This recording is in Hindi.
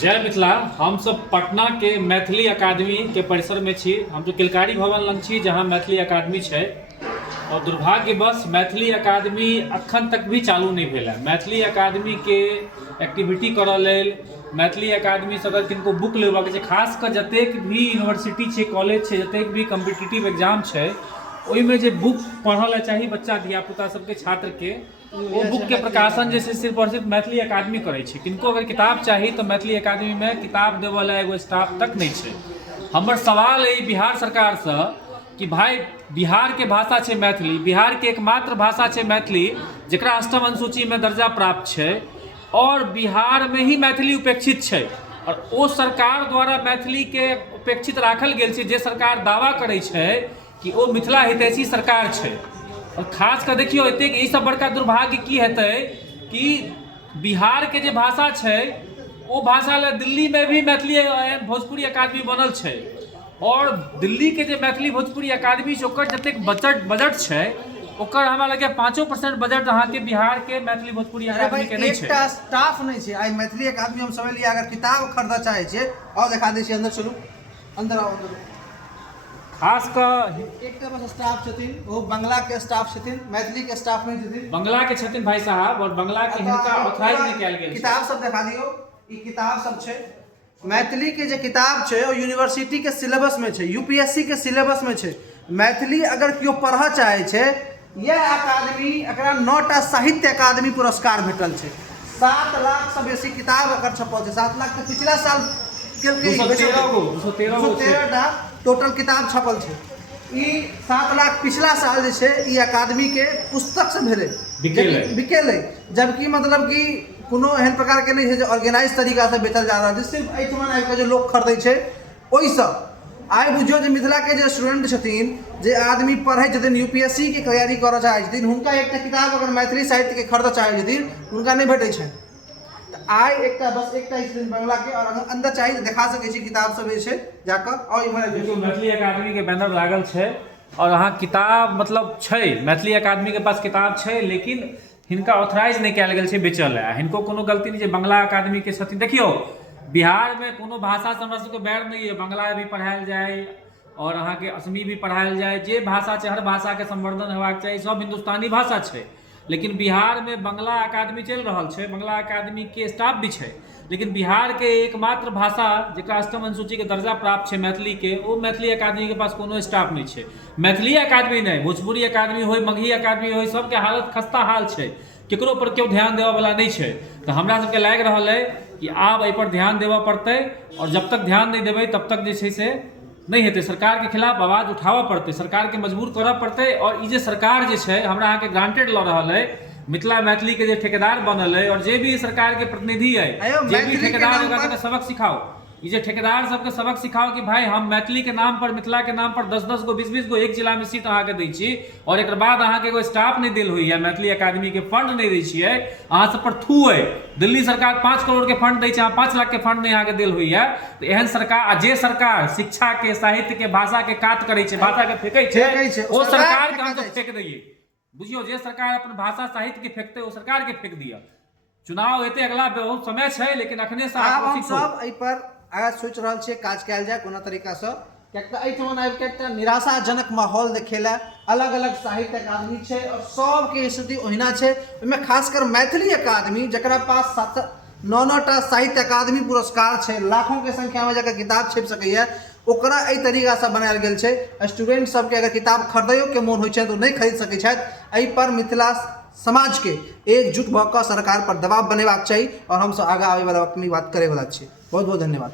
जय मिथिला। हम सब पटना के मैथिली अकादमी के परिसर में छी। हम जो किलकारी भवन लग छी जहाँ मैथिली अकादमी है और दुर्भाग्यवश मैथिली अकादमी अखन तक भी चालू नहीं भेल है। मैथिली अकादमी के एक्टिविटी करऽ लेल मैथिली अकादमी से अगर किनको बुक लेबाक छै, खास कर जतेक भी यूनिवर्सिटी है, कॉलेज है, जतेक भी कॉम्पिटिटिव एग्जाम है, ओहिमे जे बुक पढ़ल चाही बच्चा धियापुता सबके छात्र के, वो बुक के प्रकाशन जे सिर्फ और सिर्फ मैथिली अकादमी करे छै। किनको अगर किताब चाही तो मैथिली अकादमी में किताब देवे ला एगो स्टाफ तक नहीं छै। हमर सवाल है बिहार सरकार से कि भाई बिहार के भाषा है मैथिली, बिहार के एकमात्र भाषा है मैथिली जकरा अष्टम अनुसूची में दर्जा प्राप्त है और बिहार में ही मैथिली उपेक्षित है और वो सरकार द्वारा मैथिली के उपेक्षित राखल गेल छै। जे सरकार दावा करे छै कि वो मिथिला हितैषी सरकार है और खास कर देखियो एतेक ई सब बड़का दुर्भाग्य की हेतै कि बिहार के जे भाषा है वो भाषा ले दिल्ली में भी मैथिली भोजपुरी अकादमी बनल है और दिल्ली के जे मैथिली भोजपुरी अकादमी से ओकर जतेक बजट है ओकर हमरा लगे 5% बजट अहाँ के बिहार के मैथिली भोजपुरी अकादमी के नहीं छै। स्टाफ नहीं छै। आई मैथिली अकादमी हम समझ लिया अगर किताब खरीदा चाहे छे और दिखा दे छी। अंदर चलू, अंदर आओ। अंदर खास कर एक बस स्टाफ छथिन, वो बंगला के स्टाफ छथिन, मैथिली के स्टाफ नहीं छथिन। बंगला के छथिन भाई साहब और बंगला के हिनका ऑथराइज नहीं कैल गेल। किताब सब दिखा दियो। ई किताब सब छै मैथिली के जे किताब छै वो यूनिवर्सिटी के सिलेबस में छै, यूपीएससी के सिलेबस में छै। मैथिली अगर केओ पढ़ा चाहे छे यह अकादमी एकरा 9टा साहित्य अकादमी पुरस्कार भेटल छै। 7 लाख से बेसी किताब एकर छपल छै। 7 लाख के पिछला साल केलकै 213 टोटल किताब छपल छै। ई 7 लाख पिछला साल जे छै ई अकादमी के पुस्तक से भेलै बिकेलै, जबकि मतलब कि कोनो एहन प्रकार के नहीं है जो ऑर्गेनाइज तरीका से बेचल जा रहा है। सिर्फ एहिठमा आबि के जे लोग खरीदै छै ओहिसँ आई बुझियो जे मिथिला के जे स्टूडेंट छथिन, जे आदमी पढ़ै छथिन, यूपीएससी के तैयारी करऽ चाहै छथिन, हुनका एकटा किताब अगर मैथिली साहित्य के खरीदऽ चाहै छथिन हुनका नहीं भेटै छै। आई एकटा बस एकटा स्टूडेंट बंगला के और अंदर चाहिए तो दिखा सकै छी किताब सब जे छै जाकर। और इमहर देखियो मैथिली अकादमी के बैनर लागल छै और अहाँ किताब मतलब छै मैथिली अकादमी के पास किताब छै, लेकिन हिनका ऑथराइज नहीं कैल गेल छै बेचल है। हिनको कोनो गलती नहीं है। बंगला अकादमी के छथिन। देखियो बिहार में कोनो भाषा से हमरा सबके बैर नहीं है। बंगला भी पढ़ायल जाए और अहाँ के असमी भी पढ़ायल जाए, जे भाषा छै हर भाषा के संवर्धन हेबाक चाहिए। सब हिंदुस्तानी भाषा छै, लेकिन बिहार में बंगला अकादमी चल रहा है। बंगला अकादमी के स्टाफ भी है, लेकिन बिहार के एकमात्र भाषा जकरा अष्टम अनुसूची के दर्जा प्राप्त है मैथिली के, वो मैथिली अकादमी के पास कोनो स्टाफ नहीं है। मैथिली अकादमी नहीं, भोजपुरी अकादमी हो, मगही अकादमी हो, सबके हालत खस्ता हाल है। केकरो पर क्यों ध्यान देवे वाला नहीं है। तो हमरा सबके लाग रहा है कि आब एहि पर ध्यान देवे पड़ते और जब तक ध्यान नहीं देवे तब तक जे से नहीं हेतै। सरकार के खिलाफ आवाज उठावा पड़ते, सरकार के मजबूर करऽ पड़ते। और ये सरकार जे छै हमरा अहाँ के ग्रांटेड लऽ रहा है मिथिला मैथिली के जे ठेकेदार बनल है और जे भी सरकार के प्रतिनिधि है, जे भी ठेकेदार होगा तो सबक सिखाओ। ये जो ठेकेदार सबके सबक सिखाओ कि भाई हम मैथिली के नाम पर, मिथिला के नाम पर 10-10 गो 20-20 गो एक जिला में सीट अहाँ के दै छी और एक बाद अहाँ के एगो स्टाफ नहीं देल हुई है, मैथिली अकादमी के फंड नहीं दै छियै, अहाँ सब पर थू है। दिल्ली सरकार 5 करोड़ के फंड दै छै, अहाँ 5 लाख के फंड नहीं अहाँ के देल हुई है। तो एहन सरकार जे सरकार शिक्षा के, साहित्य के, भाषा के काट करे छै, भाषा के फेंकै छै, वो सरकार के हम सब फेंक दैये। बुझियो जे सरकार अपन भाषा साहित्य के फेंकते वो सरकार के फेंक दिया। चुनाव हेतै अगला बहुत समय छै, लेकिन अखने से हम सब एहि पर आगा सोच रहल छियै काज कयल जाय कोना तरीका से। कियाकि एहिठाम आबि के एकटा निराशाजनक माहौल देखेला। अलग अलग साहित्य अकादमी छै और सबके स्थिति ओहिना छै। ओहिमे खासकर मैथिली अकादमी जकरा पास 9टा साहित्य अकादमी पुरस्कार छै, लाखों के संख्या में जकर किताब छपि सकैया, ओकरा एहि तरीका से बनायल गेल छै। स्टूडेंट सबके अगर किताब खरीदैयो के मोन होइ छै तो नहीं खरीद सकै छथि। एहि पर मिथिला समाज के एकजुट भऽ कऽ सरकार पर दबाव बनेबाक चाहिए और हम सब आगा आबे वाला वक्त में बात करे वाला छी। बहुत बहुत धन्यवाद।